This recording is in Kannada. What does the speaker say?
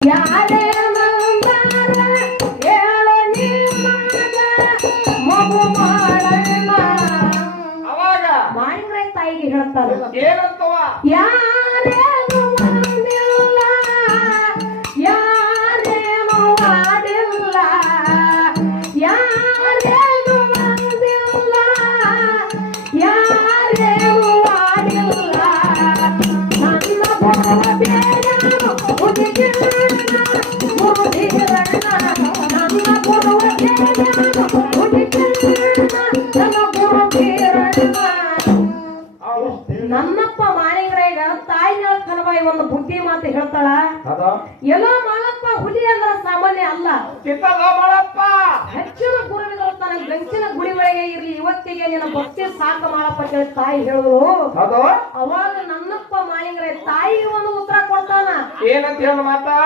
ಯಾರೇ ಮಂದಾರ ಹೇಳು ನಿಮ್ಮಗ ಮಗು ಮಾಡಣ್ಣ. ಅವಾಗ ಮಾಣಿಗ್ರೆ ತಾಯಿಗೆ ಹೇಳ್ತಾರೆ ಏನಂತವ ಯಾರೇನು ಬಂದಿಲ್ಲ ಯಾರೇನು ಮಾಡಿಲ್ಲ ಯಾರೇನು ಬಂದಿಲ್ಲ ಯಾರೇನು ಮಾಡಿಲ್ಲ ನನ್ನ ಬರುವುದೇನು ಹುಡುಗಿರಣ್ಣ ಹುಡುಗಿರಣ್ಣ ನನ್ನ ಬರುವುದೇನು ಹುಡುಗಿರಣ್ಣ ನನ್ನ ಹುಡುಗಿರಣ್ಣ. ನನ್ನಪ್ಪ ಮಾಣಿಗ್ರೆಗ ತಾಯಿನ ಕನವಾಯಿ ಒಂದು ಬುದ್ಧಿ ಮಾತು ಹೇಳ್ತಾಳ. ಎಲ್ಲೋ ಮಾಳಪ್ಪ ಹುಲಿ ಅಂದ್ರ ಸಾಮಾನ್ಯ ಅಲ್ಲ. ಮಾಡಪ್ಪ ಹೆಚ್ಚಿನ ಗುರುವಿಗಳು ತನ್ನ ಗಂಚಿನ ಗುಡಿ ಒಳಗೆ ಇರ್ಲಿ ಇವತ್ತಿಗೆ ನಿನ್ನ ಭಕ್ತಿ ಸಾಕು ಮಾಡಪ್ಪ ಅಂತ ಹೇಳಿ ತಾಯಿ ಹೇಳಿದ್ರು. ಅವಾಗ ನನ್ನಪ್ಪ ಮಾಣಿಗ್ರೆ ತಾಯಿಗೆ ಒಂದು ಉತ್ತರ ಕೊಡ್ತಾನ. ಏನಂತ ಹೇಳ ಮಾತಾ